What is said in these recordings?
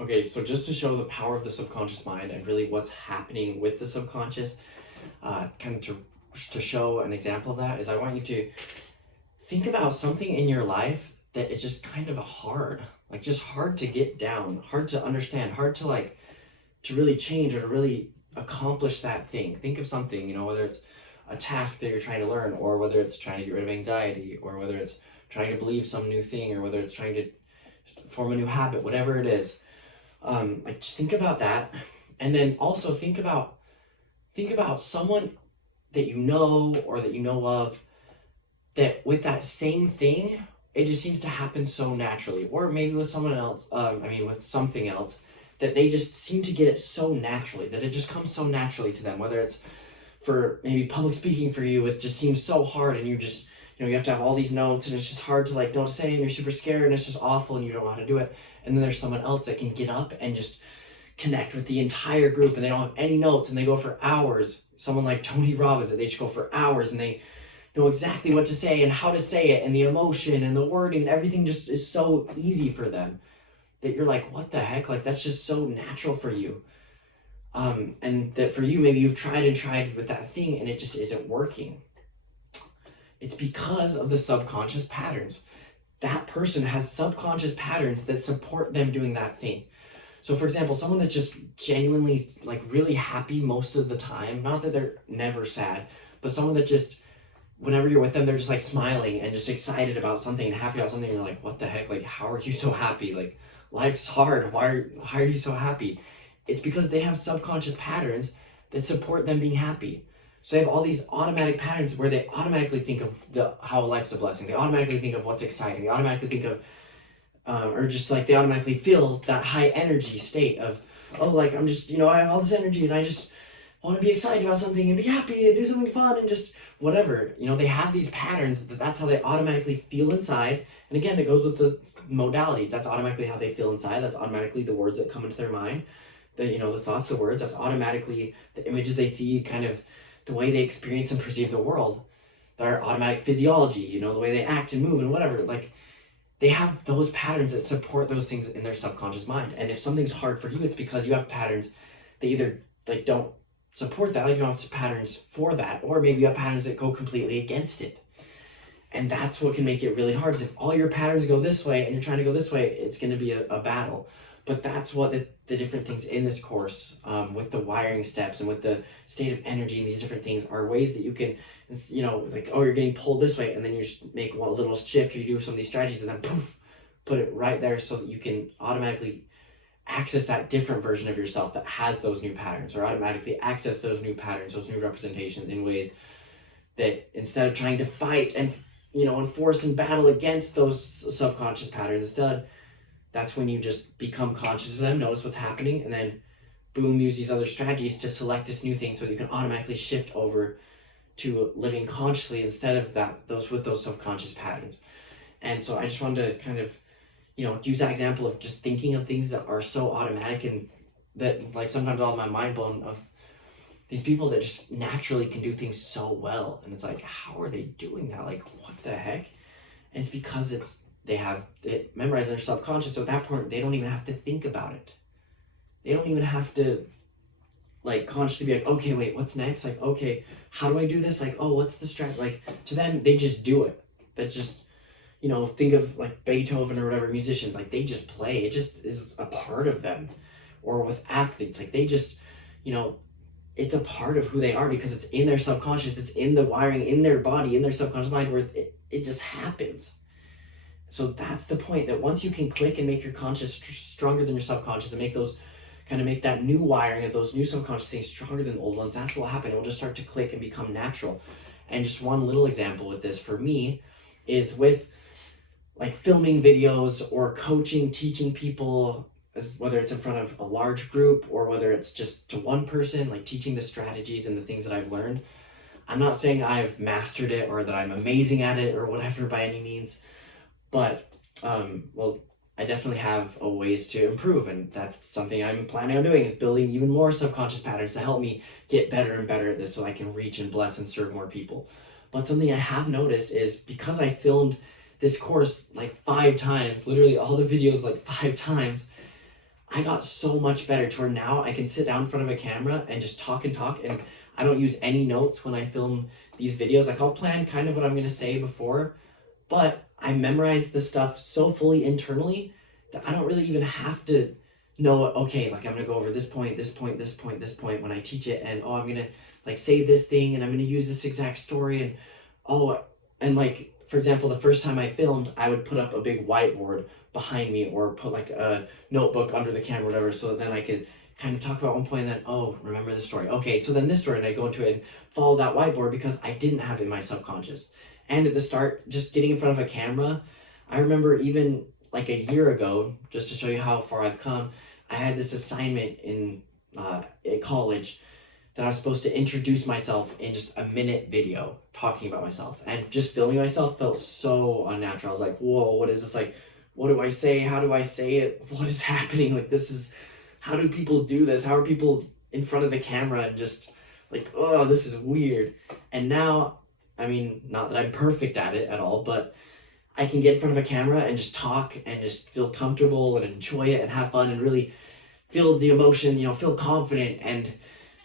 Okay, so just to show the power of the subconscious mind and really what's happening with the subconscious, kind of to show an example of that is I want you to think about something in your life that is just kind of hard, like just hard to get down, hard to understand, hard to like to really change or to really accomplish that thing. Think of something, whether it's a task that you're trying to learn, or whether it's trying to get rid of anxiety, or whether it's trying to believe some new thing, or whether it's trying to form a new habit, whatever it is. Like just think about that, and then also think about someone that you know or that you know of that with that same thing, it just seems to happen so naturally, or maybe with someone else. With something else that they just seem to get it so naturally that it just comes so naturally to them. Whether it's for maybe public speaking for you, it just seems so hard, and you just you have to have all these notes, and it's just hard to like don't say, and you're super scared, and it's just awful, and you don't know how to do it. And then there's someone else that can get up and just connect with the entire group, and they don't have any notes, and they go for hours. Someone like Tony Robbins, that they just go for hours, and they know exactly what to say and how to say it, and the emotion and the wording and everything just is so easy for them that you're like, what the heck? Like that's just so natural for you. And that for you, maybe you've tried and tried with that thing and it just isn't working. It's because of the subconscious patterns. That person has subconscious patterns that support them doing that thing. So for example, someone that's just genuinely like really happy most of the time, not that they're never sad, but someone that just whenever you're with them, they're just like smiling and just excited about something and happy about something. And you're like, what the heck? Like, how are you so happy? Like, life's hard. Why are you so happy? It's because they have subconscious patterns that support them being happy. So they have all these automatic patterns where they automatically think of how life's a blessing. They automatically think of what's exciting. They automatically think of, or just like they automatically feel that high energy state of, oh, like I'm just, I have all this energy and I just want to be excited about something and be happy and do something fun and just whatever. They have these patterns that's how they automatically feel inside. And again, it goes with the modalities. That's automatically how they feel inside. That's automatically the words that come into their mind. The thoughts, the words, that's automatically the images they see, kind of the way they experience and perceive the world. Their automatic physiology, the way they act and move and whatever. Like they have those patterns that support those things in their subconscious mind. And if something's hard for you, it's because you have patterns that either like don't support that, like you don't have patterns for that, or maybe you have patterns that go completely against it. And that's what can make it really hard, is if all your patterns go this way and you're trying to go this way, it's going to be a battle. But that's what the different things in this course, with the wiring steps and with the state of energy and these different things, are ways that you can, like, oh, you're getting pulled this way, and then you just make one little shift, or you do some of these strategies, and then poof, put it right there so that you can automatically access that different version of yourself that has those new patterns, or automatically access those new patterns, those new representations in ways that instead of trying to fight and enforce and battle against those subconscious patterns, instead that's when you just become conscious of them, notice what's happening, and then boom, use these other strategies to select this new thing so that you can automatically shift over to living consciously instead of those subconscious patterns. And so I just wanted to kind of use that example of just thinking of things that are so automatic, and that like sometimes I'll have my mind blown of these people that just naturally can do things so well. And it's like, how are they doing that? Like, what the heck? And it's because they have it memorized in their subconscious. So at that point, they don't even have to think about it. They don't even have to like consciously be like, okay, wait, what's next? Like, okay, how do I do this? Like, oh, what's the strategy? Like, to them, they just do it. That just, think of like Beethoven or whatever, musicians, like they just play. It just is a part of them. Or with athletes, like they just, it's a part of who they are because it's in their subconscious, it's in the wiring, in their body, in their subconscious mind, where it just happens. So that's the point, that once you can click and make your conscious stronger than your subconscious, and make that new wiring of those new subconscious things stronger than the old ones, that's what will happen. It will just start to click and become natural. And just one little example with this for me is with like filming videos or coaching, teaching people, whether it's in front of a large group or whether it's just to one person, like teaching the strategies and the things that I've learned. I'm not saying I've mastered it or that I'm amazing at it or whatever by any means, but I definitely have a ways to improve, and that's something I'm planning on doing, is building even more subconscious patterns to help me get better and better at this so I can reach and bless and serve more people. But something I have noticed is, because I filmed this course like 5 times, literally all the videos like 5 times, I got so much better to where now I can sit down in front of a camera and just talk and talk, and I don't use any notes when I film these videos. Like, I'll plan kind of what I'm gonna say before, but I memorize the stuff so fully internally that I don't really even have to know, okay, like I'm gonna go over this point, this point, this point, this point when I teach it, and oh, I'm gonna like say this thing and I'm gonna use this exact story, and oh, and like for example, the first time I filmed, I would put up a big whiteboard behind me or put like a notebook under the camera, whatever, so that then I could kind of talk about one point and then, oh, remember this story. Okay, so then this story, and I go into it and follow that whiteboard because I didn't have it in my subconscious. And at the start, just getting in front of a camera, I remember even like a year ago, just to show you how far I've come, I had this assignment in college that I was supposed to introduce myself in just a minute video talking about myself. And just filming myself felt so unnatural. I was like, whoa, what is this? Like, what do I say? How do I say it? What is happening? Like, this is, how do people do this? How are people in front of the camera and just like, oh, this is weird. And now, I mean, not that I'm perfect at it at all, but I can get in front of a camera and just talk and just feel comfortable and enjoy it and have fun and really feel the emotion, feel confident and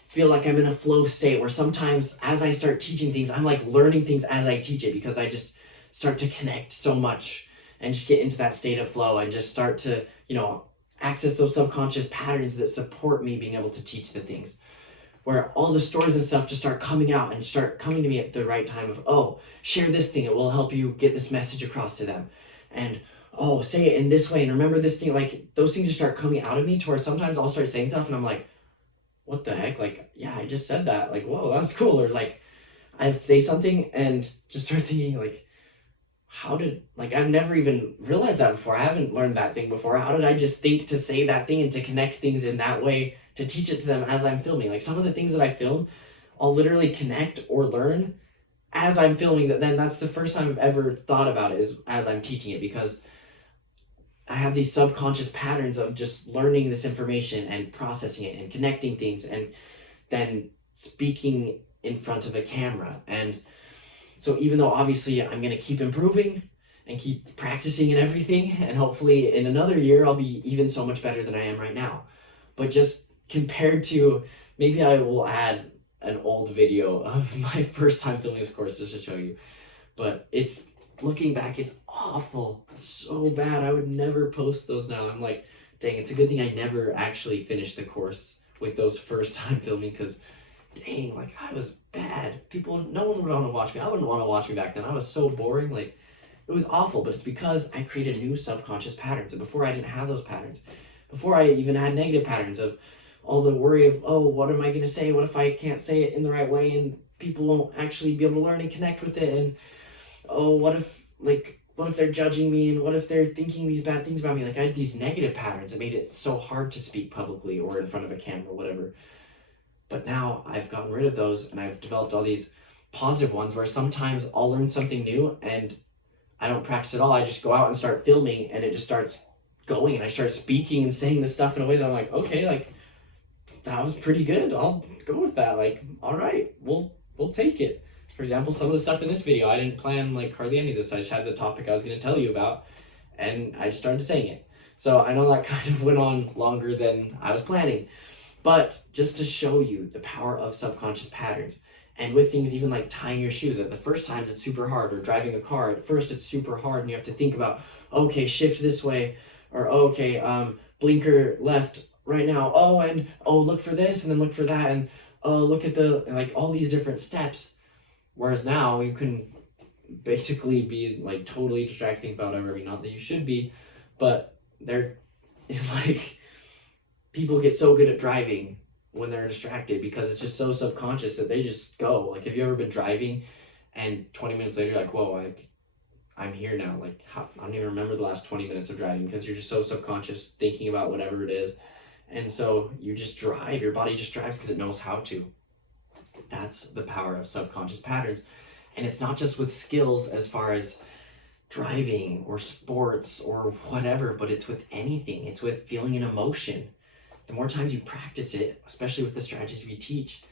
feel like I'm in a flow state where sometimes as I start teaching things, I'm like learning things as I teach it because I just start to connect so much and just get into that state of flow and just start to, access those subconscious patterns that support me being able to teach the things. Where all the stories and stuff just start coming out and start coming to me at the right time of, oh, share this thing, it will help you get this message across to them. And oh, say it in this way and remember this thing. Like those things just start coming out of me to where sometimes I'll start saying stuff and I'm like, what the heck? Like, yeah, I just said that. Like, whoa, that was cool. Or like I say something and just start thinking like, I've never even realized that before. I haven't learned that thing before. How did I just think to say that thing and to connect things in that way to teach it to them as I'm filming? Like some of the things that I film, I'll literally connect or learn as I'm filming that. Then that's the first time I've ever thought about it is as I'm teaching it, because I have these subconscious patterns of just learning this information and processing it and connecting things and then speaking in front of a camera. And so even though obviously I'm going to keep improving and keep practicing and everything, and hopefully in another year I'll be even so much better than I am right now. But just compared to, maybe I will add an old video of my first time filming this course just to show you. But it's, looking back, it's awful. So bad. I would never post those now. I'm like, dang, it's a good thing I never actually finished the course with those first time filming, because dang, like I was bad. No one would want to watch me. I wouldn't want to watch me back then. I was so boring. Like it was awful, but it's because I created new subconscious patterns. And before I didn't have those patterns. Before I even had negative patterns of all the worry of, oh, what am I going to say? What if I can't say it in the right way and people won't actually be able to learn and connect with it? And oh, what if they're judging me, and what if they're thinking these bad things about me? Like I had these negative patterns that made it so hard to speak publicly or in front of a camera or whatever. But now I've gotten rid of those and I've developed all these positive ones where sometimes I'll learn something new and I don't practice at all. I just go out and start filming and it just starts going and I start speaking and saying this stuff in a way that I'm like, okay, like that was pretty good. I'll go with that. Like, all right, we'll take it. For example, some of the stuff in this video, I didn't plan like hardly any of this. I just had the topic I was going to tell you about and I just started saying it. So I know that kind of went on longer than I was planning. But just to show you the power of subconscious patterns, and with things even like tying your shoe, that the first times it's super hard, or driving a car, at first it's super hard and you have to think about, okay, shift this way, or okay, blinker left right now, and look for this and then look for that, and look at like all these different steps. Whereas now you can basically be like totally distracting about whatever. I mean, not that you should be, but they're like, people get so good at driving when they're distracted because it's just so subconscious that they just go. Like, have you ever been driving and 20 minutes later you're like, whoa, like I'm here now. Like I don't even remember the last 20 minutes of driving because you're just so subconscious thinking about whatever it is. And so you just drive, your body just drives because it knows how to. That's the power of subconscious patterns. And it's not just with skills as far as driving or sports or whatever, but it's with anything. It's with feeling an emotion. The more times you practice it, especially with the strategies we teach,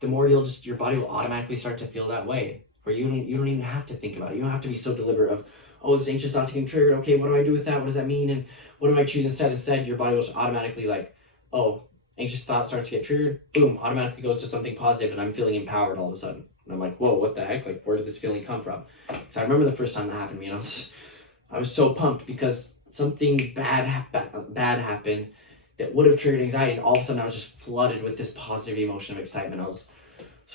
the more your body will automatically start to feel that way, where you don't even have to think about it. You don't have to be so deliberate of, oh, this anxious thought's getting triggered. Okay, what do I do with that? What does that mean? And what do I choose instead? Instead, your body will just automatically like, oh, anxious thought starts to get triggered. Boom, automatically goes to something positive, and I'm feeling empowered all of a sudden. And I'm like, whoa, what the heck? Like, where did this feeling come from? Because I remember the first time that happened to me, and I was so pumped because something bad happened that would have triggered anxiety, and all of a sudden I was just flooded with this positive emotion of excitement. I was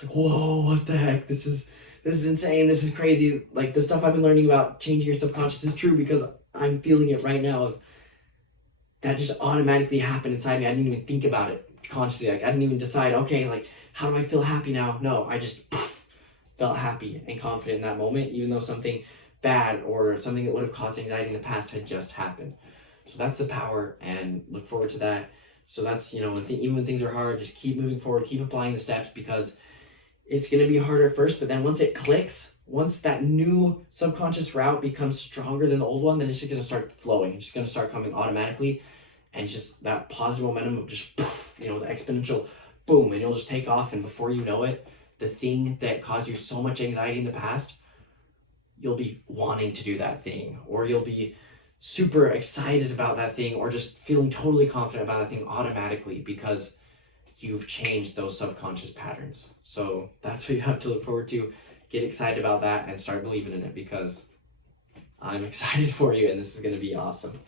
like, whoa, what the heck? This is insane. This is crazy. Like, the stuff I've been learning about changing your subconscious is true because I'm feeling it right now. Of that just automatically happened inside me. I didn't even think about it consciously. Like, I didn't even decide, okay, like, how do I feel happy now? No, I just felt happy and confident in that moment, even though something bad or something that would have caused anxiety in the past had just happened. So that's the power, and look forward to that. So that's, even when things are hard, just keep moving forward, keep applying the steps, because it's going to be harder at first, but then once it clicks, once that new subconscious route becomes stronger than the old one, then it's just going to start flowing. It's just going to start coming automatically, and just that positive momentum of just, the exponential boom, and you'll just take off, and before you know it, the thing that caused you so much anxiety in the past, you'll be wanting to do that thing, or you'll be super excited about that thing, or just feeling totally confident about that thing automatically because you've changed those subconscious patterns. So that's what you have to look forward to. Get excited about that and start believing in it, because I'm excited for you, and this is going to be awesome.